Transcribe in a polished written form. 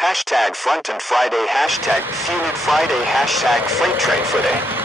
Hashtag Front and Friday, hashtag Funid Friday, hashtag Freight Train Friday.